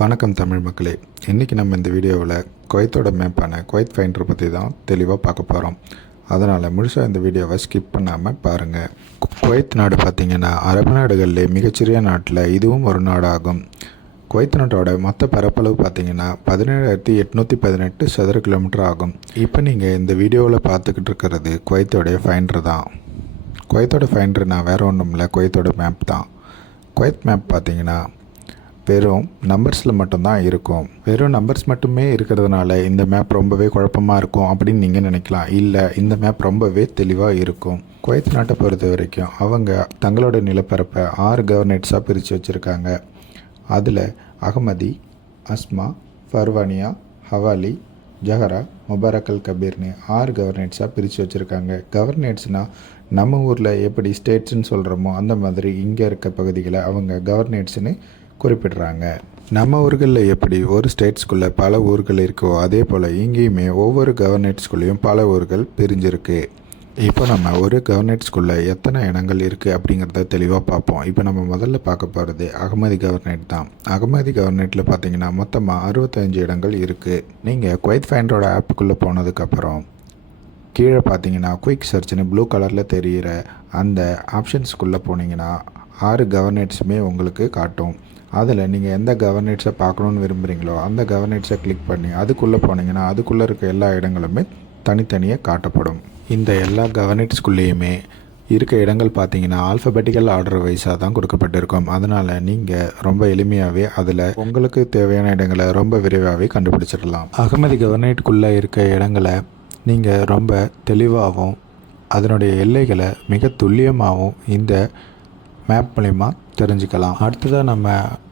வணக்கம் தமிழ் மக்களே. இன்றைக்கி நம்ம இந்த வீடியோவில் குவைத்தோட மேப்பான குவைத் ஃபைண்டர் பற்றி தான் தெளிவாக பார்க்க போகிறோம் அதனால் முழுசாக இந்த வீடியோவை ஸ்கிப் பண்ணாமல் பாருங்கள் குவைத் நாடு பார்த்திங்கன்னா அரபு நாடுகளிலே மிகச்சிறிய நாட்டில் இதுவும் ஒரு நாடாகும். குவைத் நாட்டோட மொத்த பரப்பளவு பார்த்தீங்கன்னா பதினேழாயிரத்தி எட்நூற்றி பதினெட்டு சதுர கிலோமீட்டர் ஆகும். இப்போ நீங்கள் இந்த வீடியோவில் பார்த்துக்கிட்டு இருக்கிறது குவைத்தோடைய ஃபைண்டர் தான். குவைத்தோட ஃபைண்டர் நான் வேறு ஒன்றும் இல்லை குவைத்தோட மேப் தான். குவைத் மேப் பார்த்திங்கன்னா வெறும் நம்பர்ஸில் மட்டும்தான் இருக்கும். வெறும் நம்பர்ஸ் மட்டுமே இருக்கிறதுனால இந்த மேப் ரொம்பவே குழப்பமாக இருக்கும் அப்படின்னு நீங்கள் நினைக்கலாம். இல்லை இந்த மேப் ரொம்பவே தெளிவாக இருக்கும். குவைத் நாட்டை பொறுத்த வரைக்கும் அவங்க தங்களோட நிலப்பரப்பை ஆறு கவர்னேட்ஸாக பிரித்து வச்சுருக்காங்க. அதில் Ahmadi Asimah Farwaniya Hawalli Jahra Mubarak al கபீர்னு ஆறு கவர்னேட்ஸாக பிரித்து வச்சுருக்காங்க. கவர்னேட்ஸ்னால் நம்ம ஊரில் எப்படி ஸ்டேட்ஸ்னு சொல்கிறோமோ அந்த மாதிரி இங்கே இருக்க பகுதிகளை அவங்க கவர்னேட்ஸ்னு குறிப்பிடுறாங்க. நம்ம ஊர்களில் எப்படி ஒரு ஸ்டேட்ஸ்குள்ளே பல ஊர்கள் இருக்கோ அதே போல் இங்கேயுமே ஒவ்வொரு கவர்னேட்ஸ்குள்ளேயும் பல ஊர்கள் பிரிஞ்சிருக்கு. இப்போ நம்ம ஒரு கவர்னேட்ஸ்குள்ளே எத்தனை இடங்கள் இருக்குது அப்படிங்கிறத தெளிவாக பார்ப்போம். இப்போ நம்ம முதல்ல பார்க்க போகிறது அகமதி கவர்னேட் தான். அகமதி கவர்னேட்டில் பார்த்தீங்கன்னா மொத்தமாக அறுபத்தஞ்சு இடங்கள் இருக்குது நீங்கள் குவைத் ஃபைண்டரோட ஆப்புக்குள்ளே போனதுக்கப்புறம் கீழே பார்த்தீங்கன்னா குயிக் சர்ச்னு ப்ளூ கலரில் தெரிகிற அந்த ஆப்ஷன்ஸ்குள்ளே போனீங்கன்னா ஆறு கவர்னேட்ஸுமே உங்களுக்கு காட்டும். அதில் நீங்கள் எந்த கவர்னேட்ஸை பார்க்கணுன்னு விரும்புகிறீங்களோ அந்த கவர்னேட்ஸை கிளிக் பண்ணி அதுக்குள்ளே போனீங்கன்னா அதுக்குள்ளே இருக்க எல்லா இடங்களுமே தனித்தனியாக காட்டப்படும். இந்த எல்லா கவர்னேட்ஸ்குள்ளேயுமே இருக்க இடங்கள் பார்த்தீங்கன்னா ஆல்ஃபபெட்டிக்கல் ஆர்டர் வைஸாக தான் கொடுக்கப்பட்டிருக்கும். அதனால் நீங்கள் ரொம்ப எளிமையாகவே அதில் உங்களுக்கு தேவையான இடங்களை ரொம்ப விரைவாகவே கண்டுபிடிச்சிடலாம். அகமதி கவர்னேட்டுக்குள்ளே இருக்க இடங்களை நீங்கள் ரொம்ப தெளிவாகவும் அதனுடைய எல்லைகளை மிக துல்லியமாகவும் இந்த மேப் மூலிமா தெரிஞ்சுக்கலாம். அடுத்ததாக நம்ம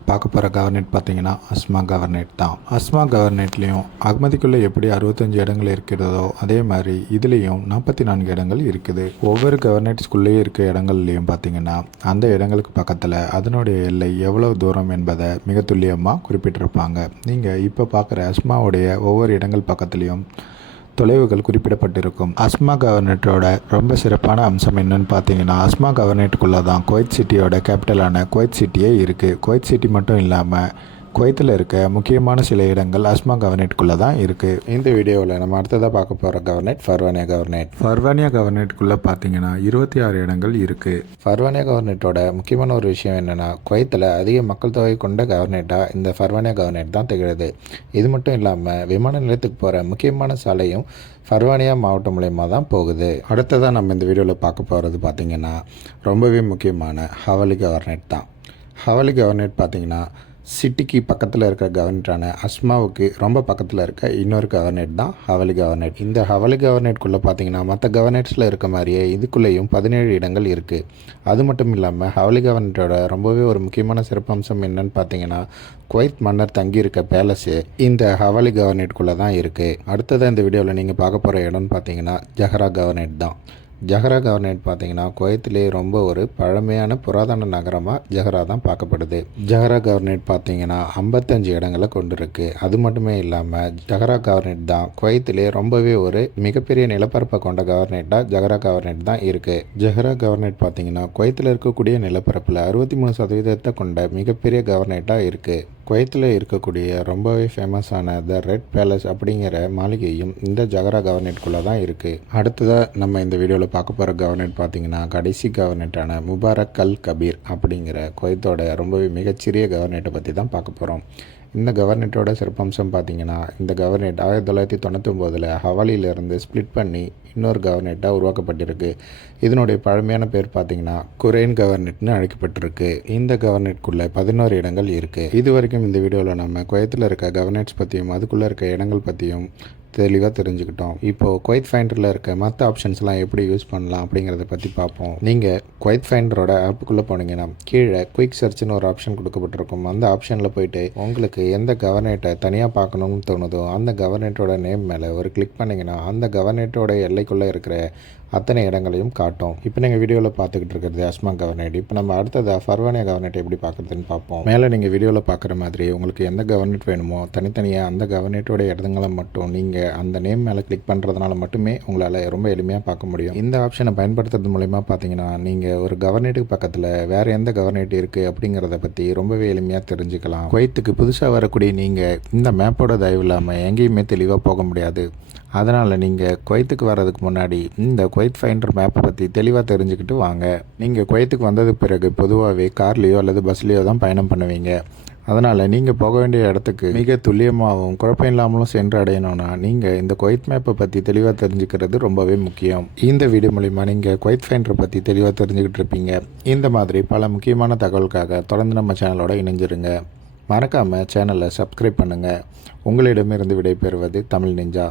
பார்க்க போகிற கவர்னேட் பார்த்தீங்கன்னா அஸ்மா கவர்னேட் தான். அஸ்மா கவர்னேட்லேயும் அகமதிக்குள்ளே எப்படி அறுபத்தஞ்சு இடங்கள் இருக்கிறதோ அதே மாதிரி இதுலேயும் நாற்பத்தி நான்கு இடங்கள் இருக்குது. ஒவ்வொரு கவர்னேட்ஸ்குள்ளேயே இருக்க இடங்கள்லையும் பார்த்தீங்கன்னா அந்த இடங்களுக்கு பக்கத்தில் அதனுடைய எல்லை எவ்வளவு தூரம் என்பதை மிக துல்லியமாக குறிப்பிட்டிருப்பாங்க. நீங்கள் இப்போ பார்க்குற அஸ்மாவுடைய ஒவ்வொரு இடங்கள் பக்கத்துலேயும் தொலைவுகள் குறிப்பிடப்பட்டிருக்கும். அஸ்மா கவர்னேட்டோட ரொம்ப சிறப்பான அம்சம் என்னன்னு பார்த்தீங்கன்னா அஸ்மா கவர்னேட்டுக்குள்ளே தான் குவைத் சிட்டியோட கேபிட்டலான குவைத் சிட்டியே இருக்குது குவைத் சிட்டி மட்டும் இல்லாமல் குவைத்தில் இருக்க முக்கியமான சில இடங்கள் அஸ்மா கவர்னேட்டுக்குள்ளே தான் இருக்குது இந்த வீடியோவில் நம்ம அடுத்ததாக பார்க்க போகிற கவர்னேட் ஃபர்வானியா கவர்னேட். ஃபர்வானியா கவர்னேட்டுக்குள்ளே பார்த்தீங்கன்னா இருபத்தி ஆறு இடங்கள் இருக்குது ஃபர்வானியா கவர்னேட்டோட முக்கியமான ஒரு விஷயம் என்னென்னா குவைத்தில் அதிக மக்கள் தொகை கொண்ட கவர்னேட்டாக இந்த ஃபர்வானியா கவர்னேட் தான் திகழுது. இது மட்டும் இல்லாமல் விமான நிலையத்துக்கு போகிற முக்கியமான சாலையும் ஃபர்வானியா மாவட்டம் மூலயமா தான் போகுது. அடுத்ததாக நம்ம இந்த வீடியோவில் பார்க்க போகிறது பார்த்திங்கன்னா ரொம்பவே முக்கியமான ஹவாலி கவர்னேட் தான். ஹவாலி கவர்னேட் பார்த்திங்கன்னா சிட்டிக்கு பக்கத்தில் இருக்கிற கவர்னரான அஸ்மாவுக்கு ரொம்ப பக்கத்தில் இருக்க இன்னொரு கவர்னேட் தான் ஹவலி கவர்னேட் இந்த ஹவலி கவர்னேட்குள்ளே பார்த்தீங்கன்னா மற்ற கவர்னேட்ஸில் இருக்க மாதிரியே இதுக்குள்ளேயும் பதினேழு இடங்கள் இருக்குது அது மட்டும் இல்லாமல் ஹவலி கவர்னேட்டோட ரொம்பவே ஒரு முக்கியமான சிறப்பம்சம் என்னன்னு பார்த்தீங்கன்னா குவைத் மன்னர் தங்கியிருக்க பேலஸு இந்த ஹவலி கவர்னேட்குள்ளே தான் இருக்குது அடுத்ததாக இந்த வீடியோவில் நீங்கள் பார்க்க போகிற இடம்னு பார்த்தீங்கன்னா ஜஹரா கவர்னேட் தான். ஜஹரா கவர்னேட் பார்த்தீங்கன்னா குவைத்திலே ரொம்ப ஒரு பழமையான புராதன நகரமாக ஜஹரா தான் பார்க்கப்படுது. ஜஹரா கவர்னேட் பார்த்தீங்கன்னா ஐம்பத்தஞ்சு இடங்களை கொண்டிருக்கு. அது மட்டுமே இல்லாமல் ஜஹரா கவர்னேட் தான் குவைத்திலே ரொம்பவே ஒரு மிகப்பெரிய நிலப்பரப்பை கொண்ட கவர்னேட்டாக ஜஹரா கவர்னேட் தான் இருக்குது ஜஹரா கவர்னேட் பார்த்தீங்கன்னா குவைத்தில் இருக்கக்கூடிய நிலப்பரப்பில் அறுபத்தி மூணு சதவீதத்தை கொண்ட மிகப்பெரிய கவர்னேட்டாக இருக்குது குவைத்தில் இருக்கக்கூடிய ரொம்பவே ஃபேமஸான த ரெட் பேலஸ் அப்படிங்கிற மாளிகையும் இந்த ஜகரா கவர்னேட்குள்ளே தான் இருக்குது அடுத்ததாக நம்ம இந்த வீடியோவில் பார்க்க போகிற கவர்னேட் பார்த்திங்கன்னா கடைசி கவர்னேட்டான முபாரக் அல் கபீர் அப்படிங்கிற குவைத்தோட ரொம்பவே மிகச்சிறிய கவர்னேட்டை பற்றி தான் பார்க்க போகிறோம் இந்த கவர்னேட்டோட சிறப்பம்சம் பார்த்தீங்கன்னா இந்த கவர்னேட் ஆயிரத்தி தொள்ளாயிரத்தி தொண்ணூத்தொம்போதில் ஹவாலியிலிருந்து ஸ்ப்ளிட் பண்ணி இன்னொரு கவர்னேட்டாக உருவாக்கப்பட்டிருக்கு. இதனுடைய பழமையான பேர் பார்த்தீங்கன்னா குரேன் கவர்னேட்னு அழைக்கப்பட்டிருக்கு. இந்த கவர்னேட்குள்ளே பதினோரு இடங்கள் இருக்குது இது வரைக்கும் இந்த வீடியோவில் நம்ம குவைத்தில் இருக்க கவர்னேட்ஸ் பற்றியும் அதுக்குள்ளே இருக்க இடங்கள் பற்றியும் தெளிவாக தெரிஞ்சுக்கிட்டோம். இப்போது குவைத் ஃபைண்டரில் இருக்க மற்ற ஆப்ஷன்ஸ்லாம் எப்படி யூஸ் பண்ணலாம் அப்படிங்கிறத பற்றி பார்ப்போம். நீங்கள் குவைத் ஃபைண்டரோட ஆப்புக்குள்ளே போனீங்கன்னா கீழே குயிக் சர்ச்னு ஒரு ஆப்ஷன் கொடுக்கப்பட்டிருக்கும். அந்த ஆப்ஷனில் போயிட்டு உங்களுக்கு எந்த கவர்னேட்டை தனியாக பார்க்கணும்னு தோணுதோ அந்த கவர்னேட்டோட நேம் மேலே ஒரு கிளிக் பண்ணிங்கன்னா அந்த கவர்னேட்டோட எல்லைக்குள்ளே இருக்கிற அத்தனை இடங்களையும் காட்டும். இப்போ நீங்கள் வீடியோவில் பார்த்துக்கிட்டு இருக்கிறது அஸ்மா கவர்னேட் இப்போ நம்ம அடுத்ததாக ஃபர்வானியா கவர்னேட் எப்படி பார்க்குறதுன்னு பார்ப்போம். மேலே நீங்கள் வீடியோவில் பார்க்குற மாதிரி உங்களுக்கு எந்த கவர்னேட் வேணுமோ தனித்தனியாக அந்த கவர்னேட்டோட இடங்களை மட்டும் நீங்கள் அந்த நேம் மேலே கிளிக் பண்ணுறதுனால மட்டுமே உங்களால் ரொம்ப எளிமையாக பார்க்க முடியும். இந்த ஆப்ஷனை பயன்படுத்துறது மூலிமா பார்த்தீங்கன்னா நீங்கள் ஒரு கவர்னேட்டுக்கு பக்கத்தில் வேறு எந்த கவர்னேட் இருக்குது அப்படிங்கிறத பற்றி ரொம்பவே எளிமையாக தெரிஞ்சுக்கலாம். குவைத்துக்கு புதுசாக வரக்கூடிய நீங்கள் இந்த மேப்போட தயவு இல்லாமல் எங்கேயுமே தெளிவாக போக முடியாது. அதனால் நீங்கள் குவைத்துக்கு வர்றதுக்கு முன்னாடி இந்த குவைத் ஃபைண்டர் மேப்பை பற்றி தெளிவாக தெரிஞ்சுக்கிட்டு வாங்க. நீங்கள் குவைத்துக்கு வந்தது பிறகு பொதுவாகவே கார்லேயோ அல்லது பஸ்லேயோ தான் பயணம் பண்ணுவீங்க. அதனால் நீங்கள் போக வேண்டிய இடத்துக்கு மிக துல்லியமாகவும் குழப்பம் இல்லாமலும் சென்று அடையணும்னா நீங்கள் இந்த குவைத் மேப்பை பற்றி தெளிவாக தெரிஞ்சுக்கிறது ரொம்பவே முக்கியம். இந்த வீடியோ மூலிமா நீங்கள் குவைத் ஃபைண்டரை பற்றி தெளிவாக தெரிஞ்சுக்கிட்டு இருப்பீங்க. இந்த மாதிரி பல முக்கியமான தகவலுக்காக தொடர்ந்து நம்ம சேனலோட இணைஞ்சிருங்க. மறக்காமல் சேனலை சப்ஸ்கிரைப் பண்ணுங்கள் உங்களிடமிருந்து விடைபெறுவது தமிழ் நெஞ்சா.